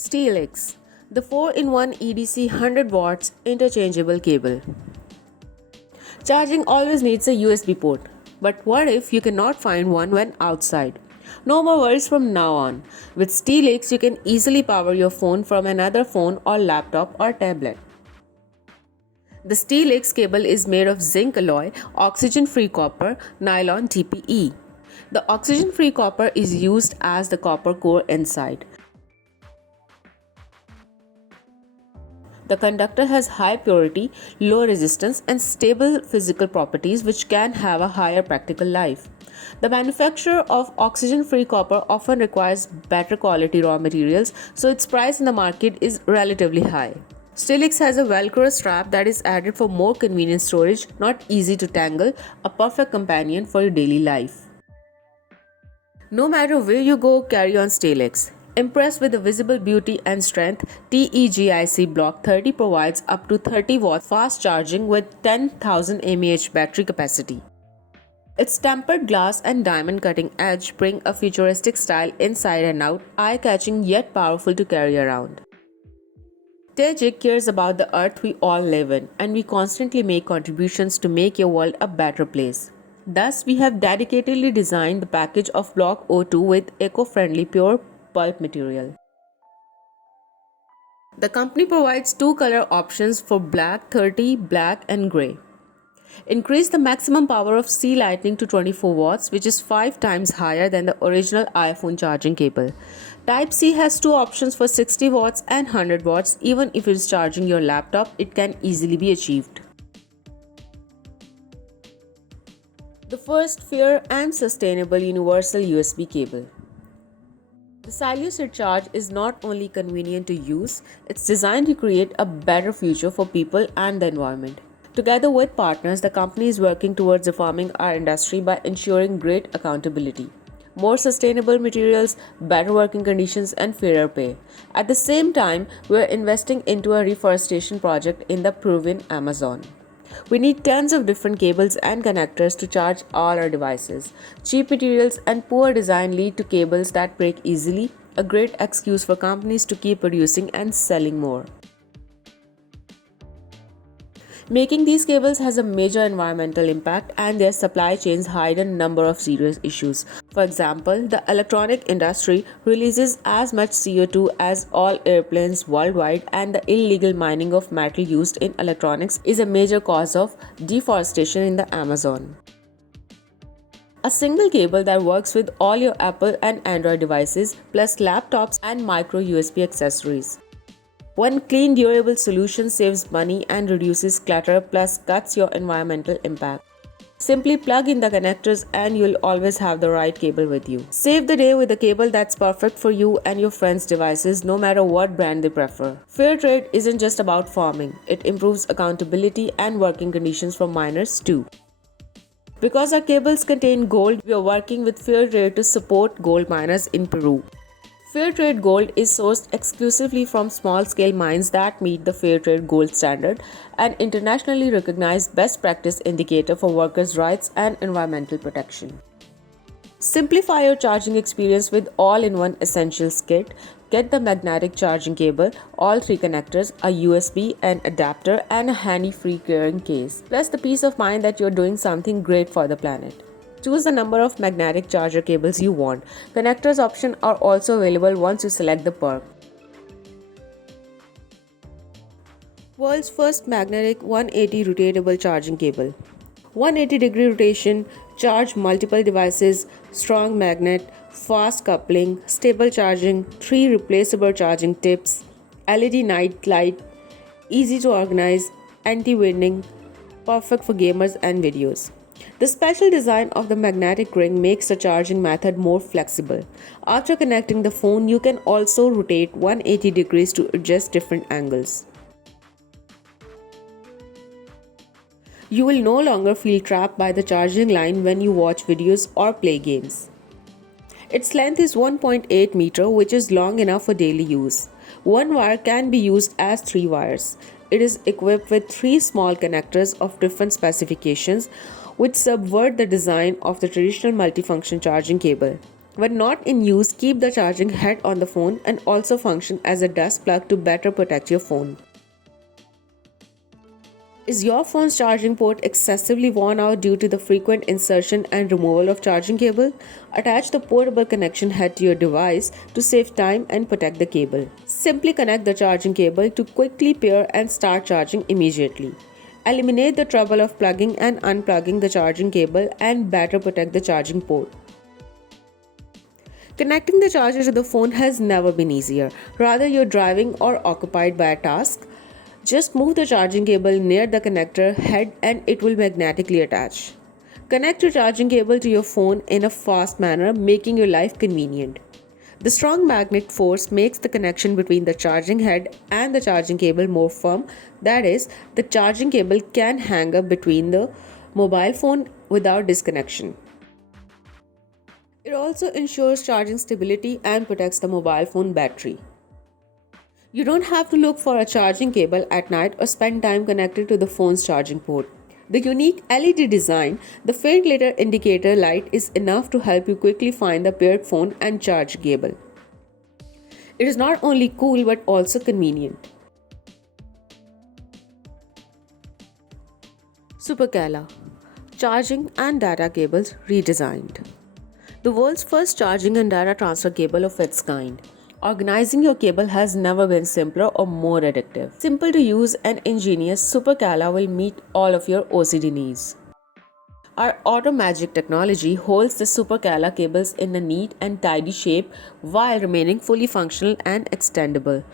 SteelX, the 4-in-1 EDC 100 watts interchangeable cable. Charging always needs a USB port, but what if you cannot find one when outside? No more worries from now on. With SteelX, you can easily power your phone from another phone or laptop or tablet. The SteelX cable is made of zinc alloy, oxygen-free copper, nylon TPE. The oxygen-free copper is used as the copper core inside. The conductor has high purity, low resistance, and stable physical properties which can have a higher practical life. The manufacture of oxygen-free copper often requires better quality raw materials, so its price in the market is relatively high. SteelX has a Velcro strap that is added for more convenient storage, not easy to tangle, a perfect companion for your daily life. No matter where you go, carry on SteelX. Impressed with the visible beauty and strength, TEGIC Block 30 provides up to 30 watts fast charging with 10,000 mAh battery capacity. Its tempered glass and diamond cutting edge bring a futuristic style inside and out, eye-catching yet powerful to carry around. Tegic cares about the earth we all live in, and we constantly make contributions to make your world a better place. Thus, we have dedicatedly designed the package of Block O2 with eco-friendly pure pulp material. The company provides two color options for black 30, black and grey. Increase the maximum power of C Lightning to 24 watts, which is 5 times higher than the original iPhone charging cable. Type C has two options for 60 watts and 100 watts. Even if it is charging your laptop, it can easily be achieved. The first fair and sustainable universal USB cable. The Silucid Charge is not only convenient to use, it's designed to create a better future for people and the environment. Together with partners, the company is working towards reforming our industry by ensuring great accountability, more sustainable materials, better working conditions, and fairer pay. At the same time, we are investing into a reforestation project in the Peruvian Amazon. We need tons of different cables and connectors to charge all our devices. Cheap materials and poor design lead to cables that break easily, a great excuse for companies to keep producing and selling more. Making these cables has a major environmental impact, and their supply chains hide a number of serious issues. For example, the electronic industry releases as much CO2 as all airplanes worldwide, and the illegal mining of metal used in electronics is a major cause of deforestation in the Amazon. A single cable that works with all your Apple and Android devices, plus laptops and micro USB accessories. One clean, durable solution saves money and reduces clutter, plus cuts your environmental impact. Simply plug in the connectors and you'll always have the right cable with you. Save the day with a cable that's perfect for you and your friends' devices, no matter what brand they prefer. Fair trade isn't just about farming, it improves accountability and working conditions for miners too. Because our cables contain gold, we are working with Fair Trade to support gold miners in Peru. Fair Trade Gold is sourced exclusively from small-scale mines that meet the Fair Trade Gold standard, an internationally recognized best practice indicator for workers' rights and environmental protection. Simplify your charging experience with all-in-one essentials kit. Get the magnetic charging cable, all 3 connectors, a USB, an adapter, and a handy-free carrying case, plus the peace of mind that you're doing something great for the planet. Choose the number of magnetic charger cables you want. Connectors options are also available once you select the perk. World's first magnetic 180 rotatable charging cable. 180-degree rotation, charge multiple devices, strong magnet, fast coupling, stable charging, 3 replaceable charging tips, LED night light, easy to organize, anti-winding, perfect for gamers and videos. The special design of the magnetic ring makes the charging method more flexible. After connecting the phone, you can also rotate 180 degrees to adjust different angles. You will no longer feel trapped by the charging line when you watch videos or play games. Its length is 1.8 meter, which is long enough for daily use. One wire can be used as 3 wires. It is equipped with 3 small connectors of different specifications, which subvert the design of the traditional multifunction charging cable. When not in use, keep the charging head on the phone and also function as a dust plug to better protect your phone. Is your phone's charging port excessively worn out due to the frequent insertion and removal of charging cable? Attach the portable connection head to your device to save time and protect the cable. Simply connect the charging cable to quickly pair and start charging immediately. Eliminate the trouble of plugging and unplugging the charging cable and better protect the charging port. Connecting the charger to the phone has never been easier. Rather you're driving or occupied by a task, just move the charging cable near the connector head and it will magnetically attach. Connect your charging cable to your phone in a fast manner, making your life convenient. The strong magnet force makes the connection between the charging head and the charging cable more firm. That is, the charging cable can hang up between the mobile phone without disconnection. It also ensures charging stability and protects the mobile phone battery. You don't have to look for a charging cable at night or spend time connected to the phone's charging port. The unique LED design, the faint glitter indicator light is enough to help you quickly find the paired phone and charge cable. It is not only cool but also convenient. Supercala charging and data cables redesigned. The world's first charging and data transfer cable of its kind. Organizing your cable has never been simpler or more addictive. Simple to use and ingenious, Supercala will meet all of your OCD needs. Our AutoMagic technology holds the Supercala cables in a neat and tidy shape while remaining fully functional and extendable.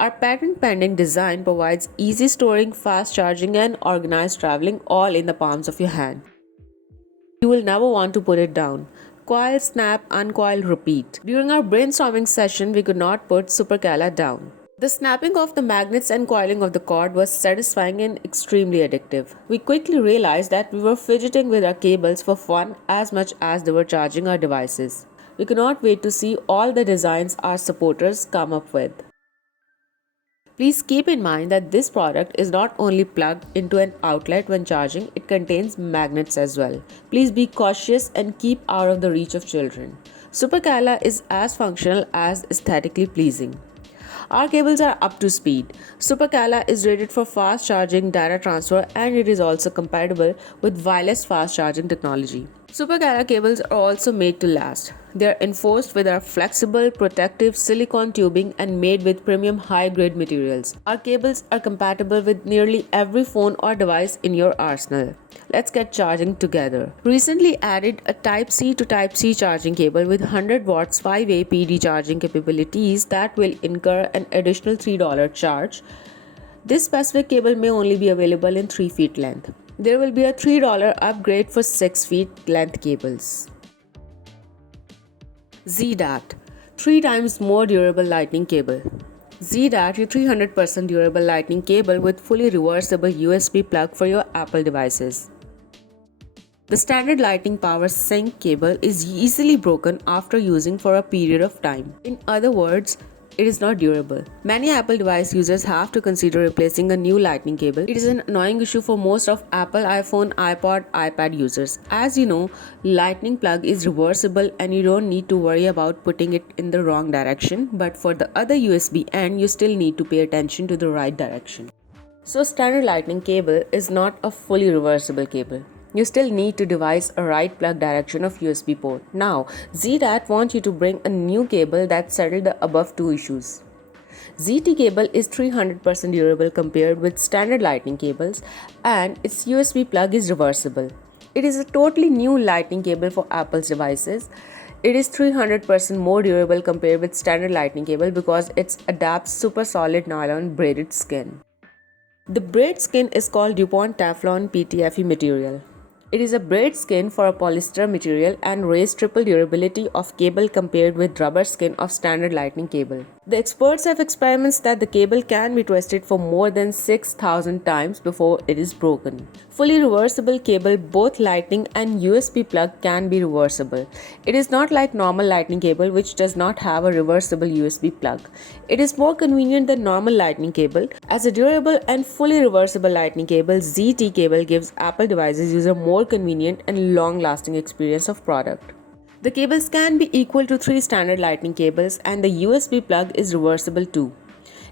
Our patent-pending design provides easy storing, fast charging and organized traveling all in the palms of your hand. You will never want to put it down. Coil, snap, uncoil, repeat. During our brainstorming session, we could not put Supercala down. The snapping of the magnets and coiling of the cord was satisfying and extremely addictive. We quickly realized that we were fidgeting with our cables for fun as much as they were charging our devices. We could not wait to see all the designs our supporters come up with. Please keep in mind that this product is not only plugged into an outlet when charging, it contains magnets as well. Please be cautious and keep out of the reach of children. Supercala is as functional as aesthetically pleasing. Our cables are up to speed. Supercala is rated for fast charging, data transfer, and it is also compatible with wireless fast charging technology. Supercala cables are also made to last. They are enforced with our flexible, protective silicone tubing and made with premium high-grade materials. Our cables are compatible with nearly every phone or device in your arsenal. Let's get charging together. Recently added a Type-C to Type-C charging cable with 100 watts 5A PD charging capabilities that will incur an additional $3 charge. This specific cable may only be available in 3 feet length. There will be a $3 upgrade for 6 feet length cables. ZDAT, 3 times more durable lightning cable. ZDAT, your 300% durable lightning cable with fully reversible USB plug for your Apple devices. The standard lightning power sync cable is easily broken after using for a period of time. In other words, it is not durable. Many Apple device users have to consider replacing a new lightning cable. It is an annoying issue for most of Apple iPhone, iPod, iPad users. As you know, lightning plug is reversible and you don't need to worry about putting it in the wrong direction, but for the other USB end, you still need to pay attention to the right direction. So standard lightning cable is not a fully reversible cable. You still need to devise a right plug direction of USB port. Now, ZDAT wants you to bring a new cable that settles the above two issues. ZT cable is 300% durable compared with standard lightning cables and its USB plug is reversible. It is a totally new lightning cable for Apple's devices. It is 300% more durable compared with standard lightning cable because it adapts super solid nylon braided skin. The braid skin is called DuPont Teflon PTFE material. It is a braid skin for a polyester material and raised triple durability of cable compared with rubber skin of standard lightning cable. The experts have experiments that the cable can be twisted for more than 6,000 times before it is broken. Fully reversible cable, both lightning and USB plug can be reversible. It is not like normal lightning cable which does not have a reversible USB plug. It is more convenient than normal lightning cable. As a durable and fully reversible lightning cable, ZT cable gives Apple devices user more convenient and long-lasting experience of product. The cables can be equal to 3 standard lightning cables, and the USB plug is reversible too.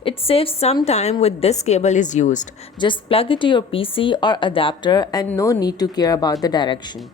It saves some time with this cable is used. Just plug it to your PC or adapter and no need to care about the direction.